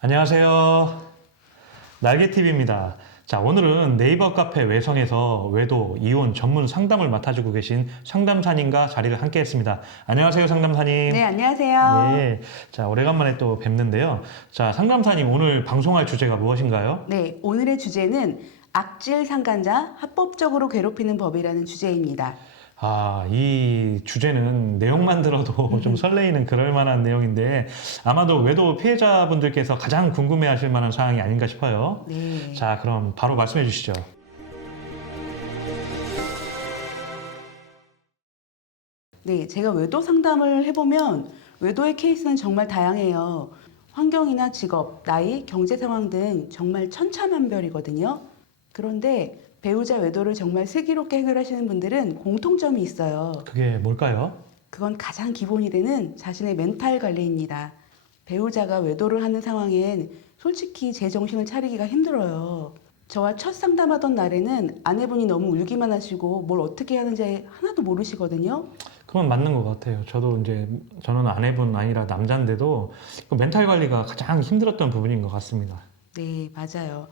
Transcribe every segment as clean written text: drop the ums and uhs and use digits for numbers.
안녕하세요. 날개TV입니다. 자, 오늘은 네이버 카페 외성에서 외도, 이혼 전문 상담을 맡아주고 계신 상담사님과 자리를 함께 했습니다. 안녕하세요, 상담사님. 네, 안녕하세요. 예. 자, 오래간만에 또 뵙는데요. 자, 상담사님, 오늘 방송할 주제가 무엇인가요? 네, 오늘의 주제는 악질 상간자 합법적으로 괴롭히는 법이라는 주제입니다. 아, 이 주제는 내용만 들어도 좀 설레이는 그럴 만한 내용인데 아마도 외도 피해자분들께서 가장 궁금해 하실 만한 사항이 아닌가 싶어요. 네. 자, 그럼 바로 말씀해 주시죠. 네, 제가 외도 상담을 해보면 외도의 케이스는 정말 다양해요. 환경이나 직업, 나이, 경제 상황 등 정말 천차만별이거든요. 그런데 배우자 외도를 정말 슬기롭게 해결하시는 분들은 공통점이 있어요. 그게 뭘까요? 그건 가장 기본이 되는 자신의 멘탈 관리입니다. 배우자가 외도를 하는 상황엔 솔직히 제 정신을 차리기가 힘들어요. 저와 첫 상담하던 날에는 아내분이 너무 울기만 하시고 뭘 어떻게 하는지 하나도 모르시거든요. 그건 맞는 것 같아요. 저는 아내분 아니라 남자인데도 그 멘탈 관리가 가장 힘들었던 부분인 것 같습니다. 네, 맞아요.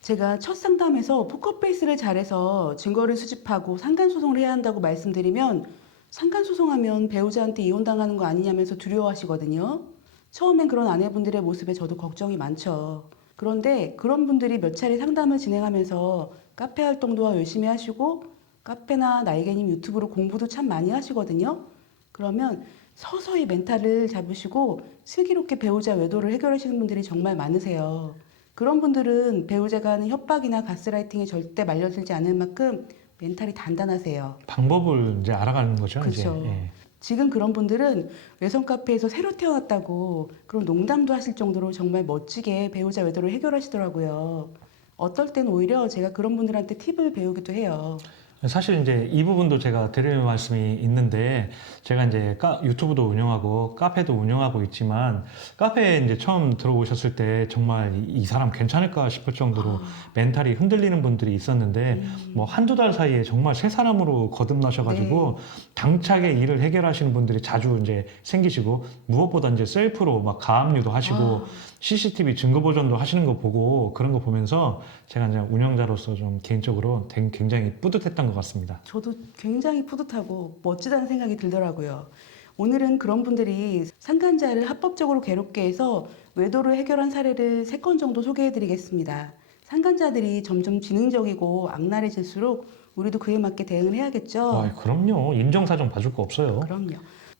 제가 첫 상담에서 포커페이스를 잘해서 증거를 수집하고 상간소송을 해야 한다고 말씀드리면 상간소송하면 배우자한테 이혼당하는 거 아니냐면서 두려워하시거든요. 처음엔 그런 아내분들의 모습에 저도 걱정이 많죠. 그런데 그런 분들이 몇 차례 상담을 진행하면서 카페 활동도 열심히 하시고 카페나 나이개님 유튜브로 공부도 참 많이 하시거든요. 그러면 서서히 멘탈을 잡으시고 슬기롭게 배우자 외도를 해결하시는 분들이 정말 많으세요. 그런 분들은 배우자가 하는 협박이나 가스라이팅에 절대 말려들지 않을 만큼 멘탈이 단단하세요. 방법을 이제 알아가는 거죠, 이제. 그렇죠. 예. 지금 그런 분들은 외성 카페에서 새로 태어났다고 그런 농담도 하실 정도로 정말 멋지게 배우자 외도를 해결하시더라고요. 어떨 땐 오히려 제가 그런 분들한테 팁을 배우기도 해요. 사실 이제 이 부분도 제가 드릴 말씀이 있는데 제가 이제 유튜브도 운영하고 카페도 운영하고 있지만 카페에 이제 처음 들어오셨을 때 정말 이 사람 괜찮을까 싶을 정도로 멘탈이 흔들리는 분들이 있었는데 뭐 한두 달 사이에 정말 새 사람으로 거듭나셔가지고 당차게 일을 해결하시는 분들이 자주 이제 생기시고 무엇보다 이제 셀프로 막 가압류도 하시고 CCTV 증거 보전도 하시는 거 보고 그런 거 보면서 제가 이제 운영자로서 좀 개인적으로 굉장히 뿌듯했던 것 같습니다. 저도 굉장히 뿌듯하고 멋지다는 생각이 들더라고요. 오늘은 그런 분들이 상간자를 합법적으로 괴롭게 해서 외도를 해결한 사례를 3건 정도 소개해 드리겠습니다. 상간자들이 점점 지능적이고 악랄해질수록 우리도 그에 맞게 대응을 해야겠죠. 아, 그럼요. 인정사정 봐줄 거 없어요. 그럼요.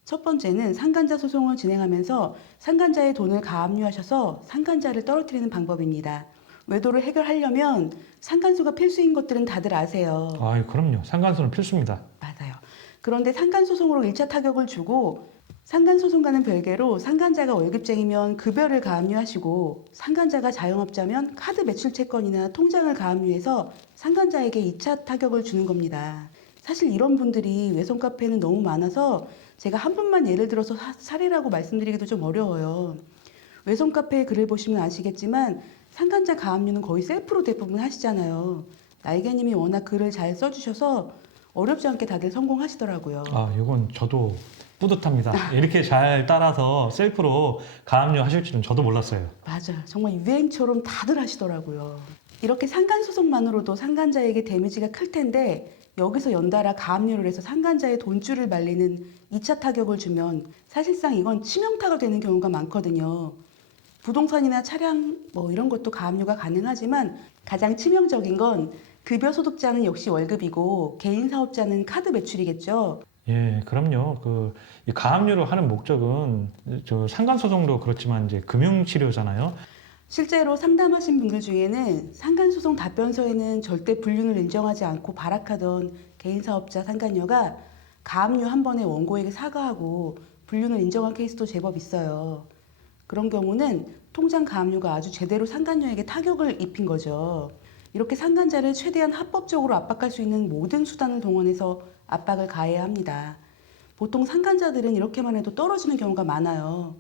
첫 번째는 상간자 소송을 진행하면서 상간자의 돈을 가압류하셔서 상간자를 떨어뜨리는 방법입니다. 외도를 해결하려면 상간소가 필수인 것들은 다들 아세요. 아, 그럼요. 상간소는 필수입니다. 맞아요. 그런데 상간소송으로 1차 타격을 주고 상간소송과는 별개로 상간자가 월급쟁이면 급여를 가압류하시고 상간자가 자영업자면 카드 매출 채권이나 통장을 가압류해서 상간자에게 2차 타격을 주는 겁니다. 사실 이런 분들이 외성 카페는 너무 많아서 제가 한 분만 예를 들어서 사례라고 말씀드리기도 좀 어려워요. 외성 카페의 글을 보시면 아시겠지만 상간자 가압류는 거의 셀프로 대부분 하시잖아요. 날개님이 워낙 글을 잘 써주셔서 어렵지 않게 다들 성공하시더라고요. 아, 이건 저도 뿌듯합니다. 이렇게 잘 따라서 셀프로 가압류 하실 줄은 저도 몰랐어요. 맞아요. 정말 유행처럼 다들 하시더라고요. 이렇게 상간소송만으로도 상간자에게 데미지가 클 텐데 여기서 연달아 가압류를 해서 상간자의 돈줄을 말리는 2차 타격을 주면 사실상 이건 치명타가 되는 경우가 많거든요. 부동산이나 차량 뭐 이런 것도 가압류가 가능하지만 가장 치명적인 건 급여 소득자는 역시 월급이고 개인 사업자는 카드 매출이겠죠. 예, 그럼요. 이 가압류를 하는 목적은 저 상간소송도 그렇지만 이제 금융치료잖아요. 실제로 상담하신 분들 중에는 상간소송 답변서에는 절대 불륜을 인정하지 않고 발악하던 개인사업자 상간녀가 가압류 한 번에 원고에게 사과하고 불륜을 인정한 케이스도 제법 있어요. 그런 경우는 통장 가압류가 아주 제대로 상간녀에게 타격을 입힌 거죠. 이렇게 상간자를 최대한 합법적으로 압박할 수 있는 모든 수단을 동원해서 압박을 가해야 합니다. 보통 상간자들은 이렇게만 해도 떨어지는 경우가 많아요.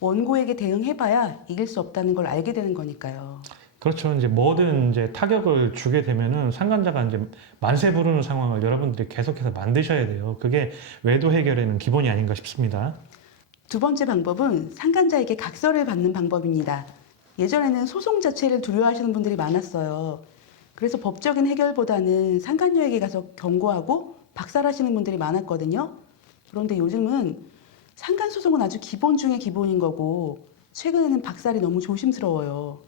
원고에게 대응해봐야 이길 수 없다는 걸 알게 되는 거니까요. 그렇죠. 이제 뭐든 이제 타격을 주게 되면은 상간자가 이제 만세 부르는 상황을 여러분들이 계속해서 만드셔야 돼요. 그게 외도 해결에는 기본이 아닌가 싶습니다. 두 번째 방법은 상간자에게 각서를 받는 방법입니다. 예전에는 소송 자체를 두려워하시는 분들이 많았어요. 그래서 법적인 해결보다는 상간녀에게 가서 경고하고 박살하시는 분들이 많았거든요. 그런데 요즘은 상간소송은 아주 기본 중에 기본인 거고 최근에는 박살이 너무 조심스러워요.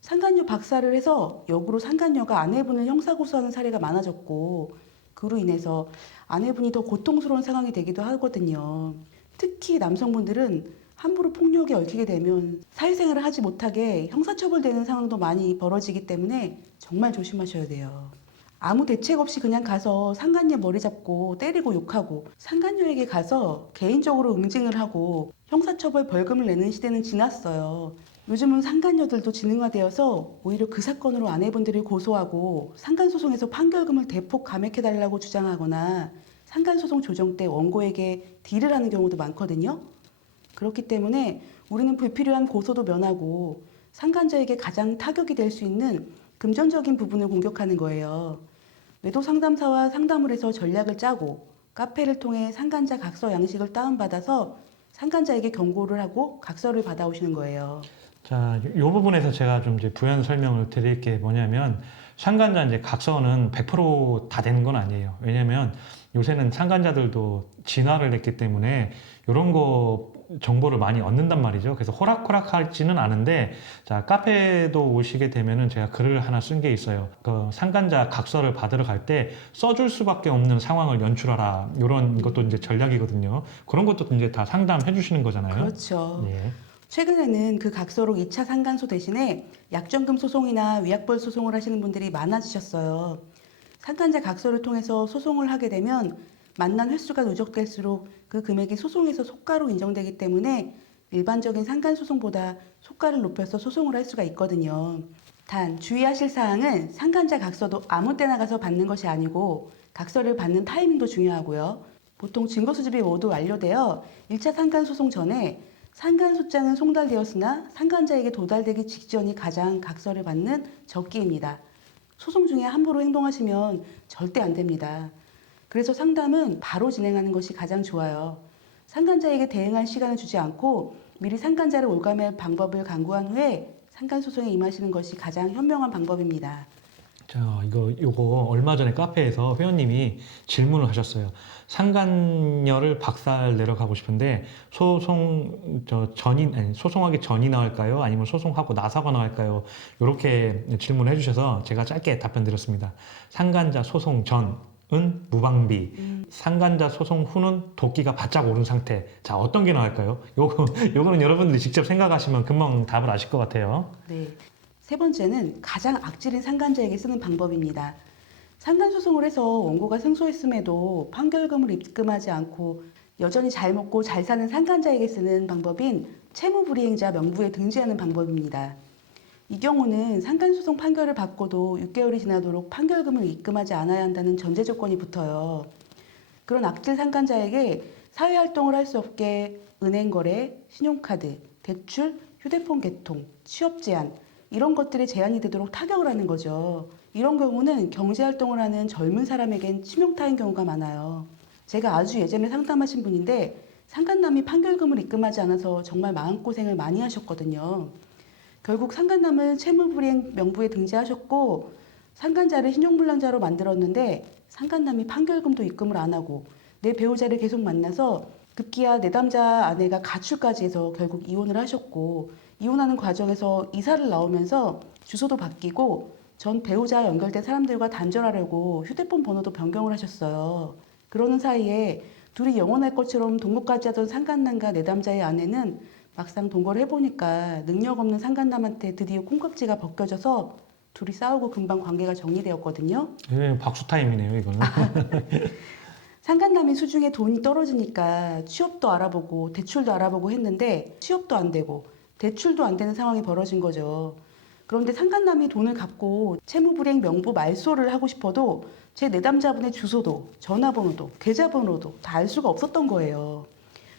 상간녀 박살을 해서 역으로 상간녀가 아내분을 형사고소하는 사례가 많아졌고 그로 인해서 아내분이 더 고통스러운 상황이 되기도 하거든요. 특히 남성분들은 함부로 폭력에 얽히게 되면 사회생활을 하지 못하게 형사처벌되는 상황도 많이 벌어지기 때문에 정말 조심하셔야 돼요. 아무 대책 없이 그냥 가서 상간녀 머리 잡고 때리고 욕하고 상간녀에게 가서 개인적으로 응징을 하고 형사처벌 벌금을 내는 시대는 지났어요. 요즘은 상간녀들도 지능화되어서 오히려 그 사건으로 아내분들을 고소하고 상간소송에서 판결금을 대폭 감액해달라고 주장하거나 상간소송 조정 때 원고에게 딜을 하는 경우도 많거든요. 그렇기 때문에 우리는 불필요한 고소도 면하고 상간자에게 가장 타격이 될 수 있는 금전적인 부분을 공격하는 거예요. 외도 상담사와 상담을 해서 전략을 짜고 카페를 통해 상간자 각서 양식을 다운받아서 상간자에게 경고를 하고 각서를 받아오시는 거예요. 자, 이 부분에서 제가 좀 이제 부연 설명을 드릴 게 뭐냐면 상간자 이제 각서는 100%다 되는 건 아니에요. 왜냐면 요새는 상간자들도 진화를 했기 때문에 이런 거 정보를 많이 얻는단 말이죠. 그래서 호락호락하지는 않은데, 자, 카페도 오시게 되면은 제가 글을 하나 쓴 게 있어요. 그 상간자 각서를 받으러 갈 때 써줄 수밖에 없는 상황을 연출하라. 이런 것도 이제 전략이거든요. 그런 것도 이제 다 상담해 주시는 거잖아요. 그렇죠. 예. 최근에는 그 각서로 2차 상간소 대신에 약정금 소송이나 위약벌 소송을 하시는 분들이 많아지셨어요. 상간자 각서를 통해서 소송을 하게 되면 만난 횟수가 누적될수록 그 금액이 소송에서 속가로 인정되기 때문에 일반적인 상간 소송보다 속가를 높여서 소송을 할 수가 있거든요. 단 주의하실 사항은 상간자 각서도 아무 때나 가서 받는 것이 아니고 각서를 받는 타이밍도 중요하고요. 보통 증거 수집이 모두 완료되어 1차 상간 소송 전에 상간 소장은 송달되었으나 상간자에게 도달되기 직전이 가장 각서를 받는 적기입니다. 소송 중에 함부로 행동하시면 절대 안 됩니다. 그래서 상담은 바로 진행하는 것이 가장 좋아요. 상간자에게 대응할 시간을 주지 않고 미리 상간자를 올감할 방법을 강구한 후에 상간소송에 임하시는 것이 가장 현명한 방법입니다. 자, 요거 얼마 전에 카페에서 회원님이 질문을 하셨어요. 상간녀를 박살 내러 가고 싶은데 소송하기 전이나 할까요? 아니면 소송하고 나서거나 할까요? 이렇게 질문을 해주셔서 제가 짧게 답변 드렸습니다. 상간자 소송 전은 무방비, 상간자 소송 후는 도끼가 바짝 오른 상태. 자, 어떤 게 나을까요? 요거는 여러분들이 직접 생각하시면 금방 답을 아실 것 같아요. 네. 세 번째는 가장 악질인 상간자에게 쓰는 방법입니다. 상간소송을 해서 원고가 승소했음에도 판결금을 입금하지 않고 여전히 잘 먹고 잘 사는 상간자에게 쓰는 방법인 채무불이행자 명부에 등재하는 방법입니다. 이 경우는 상간소송 판결을 받고도 6개월이 지나도록 판결금을 입금하지 않아야 한다는 전제 조건이 붙어요. 그런 악질 상간자에게 사회활동을 할 수 없게 은행 거래, 신용카드, 대출, 휴대폰 개통, 취업 제한 이런 것들이 제한이 되도록 타격을 하는 거죠. 이런 경우는 경제활동을 하는 젊은 사람에겐 치명타인 경우가 많아요. 제가 아주 예전에 상담하신 분인데 상간남이 판결금을 입금하지 않아서 정말 마음고생을 많이 하셨거든요. 결국 상간남은 채무불이행 명부에 등재하셨고 상간자를 신용불량자로 만들었는데 상간남이 판결금도 입금을 안 하고 내 배우자를 계속 만나서 급기야 내담자 아내가 가출까지 해서 결국 이혼을 하셨고 이혼하는 과정에서 이사를 나오면서 주소도 바뀌고 전 배우자 연결된 사람들과 단절하려고 휴대폰 번호도 변경을 하셨어요. 그러는 사이에 둘이 영원할 것처럼 동거까지 하던 상간남과 내담자의 아내는 막상 동거를 해보니까 능력 없는 상간남한테 드디어 콩깍지가 벗겨져서 둘이 싸우고 금방 관계가 정리되었거든요. 박수 타임이네요, 이거는. 상간남이 수중에 돈이 떨어지니까 취업도 알아보고 대출도 알아보고 했는데 취업도 안 되고 대출도 안 되는 상황이 벌어진 거죠. 그런데 상간남이 돈을 갚고 채무불이행 명부 말소를 하고 싶어도 제 내담자분의 주소도 전화번호도 계좌번호도 다 알 수가 없었던 거예요.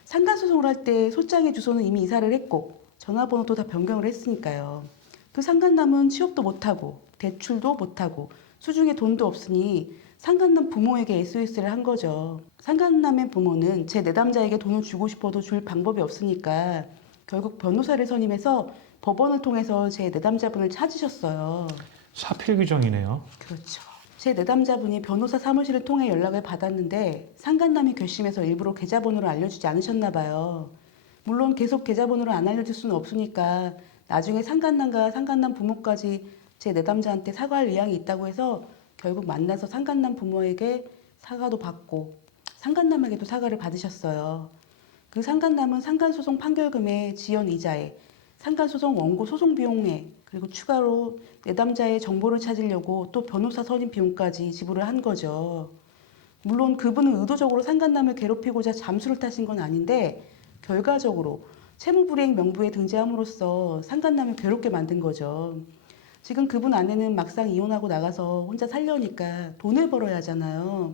상간소송을 할 때 소장의 주소는 이미 이사를 했고 전화번호도 다 변경을 했으니까요. 그 상간남은 취업도 못하고 대출도 못하고 수중에 돈도 없으니 상간남 부모에게 SOS를 한 거죠. 상간남의 부모는 제 내담자에게 돈을 주고 싶어도 줄 방법이 없으니까 결국 변호사를 선임해서 법원을 통해서 제 내담자분을 찾으셨어요. 사필 규정이네요. 그렇죠. 제 내담자분이 변호사 사무실을 통해 연락을 받았는데 상간남이 괘씸해서 일부러 계좌번호를 알려주지 않으셨나 봐요. 물론 계속 계좌번호를 안 알려줄 수는 없으니까 나중에 상간남과 상간남 부모까지 제 내담자한테 사과할 의향이 있다고 해서 결국 만나서 상간남 부모에게 사과도 받고 상간남에게도 사과를 받으셨어요. 그 상간남은 상간소송 판결금에 지연 이자에 상간소송 원고 소송 비용에 그리고 추가로 내담자의 정보를 찾으려고 또 변호사 선임 비용까지 지불을 한 거죠. 물론 그분은 의도적으로 상간남을 괴롭히고자 잠수를 타신 건 아닌데 결과적으로 채무불이행 명부에 등재함으로써 상간남을 괴롭게 만든 거죠. 지금 그분 아내는 막상 이혼하고 나가서 혼자 살려니까 돈을 벌어야 하잖아요.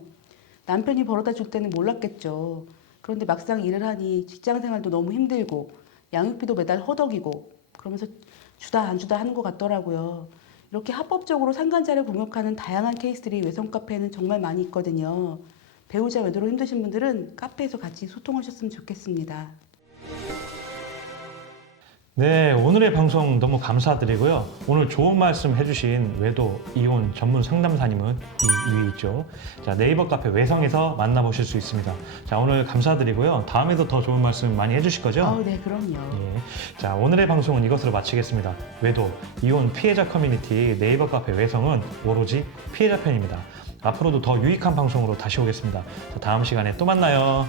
남편이 벌어다 줄 때는 몰랐겠죠. 그런데 막상 일을 하니 직장 생활도 너무 힘들고 양육비도 매달 허덕이고 그러면서 주다 안 주다 하는 것 같더라고요. 이렇게 합법적으로 상간자를 공격하는 다양한 케이스들이 외성 카페에는 정말 많이 있거든요. 배우자 외도로 힘드신 분들은 카페에서 같이 소통하셨으면 좋겠습니다. 네, 오늘의 방송 너무 감사드리고요. 오늘 좋은 말씀 해주신 외도, 이혼 전문 상담사님은 이 위에 있죠. 자, 네이버 카페 외성에서 만나보실 수 있습니다. 자, 오늘 감사드리고요. 다음에도 더 좋은 말씀 많이 해주실 거죠? 네, 그럼요. 예. 자, 오늘의 방송은 이것으로 마치겠습니다. 외도, 이혼 피해자 커뮤니티 네이버 카페 외성은 오로지 피해자 편입니다. 앞으로도 더 유익한 방송으로 다시 오겠습니다. 자, 다음 시간에 또 만나요.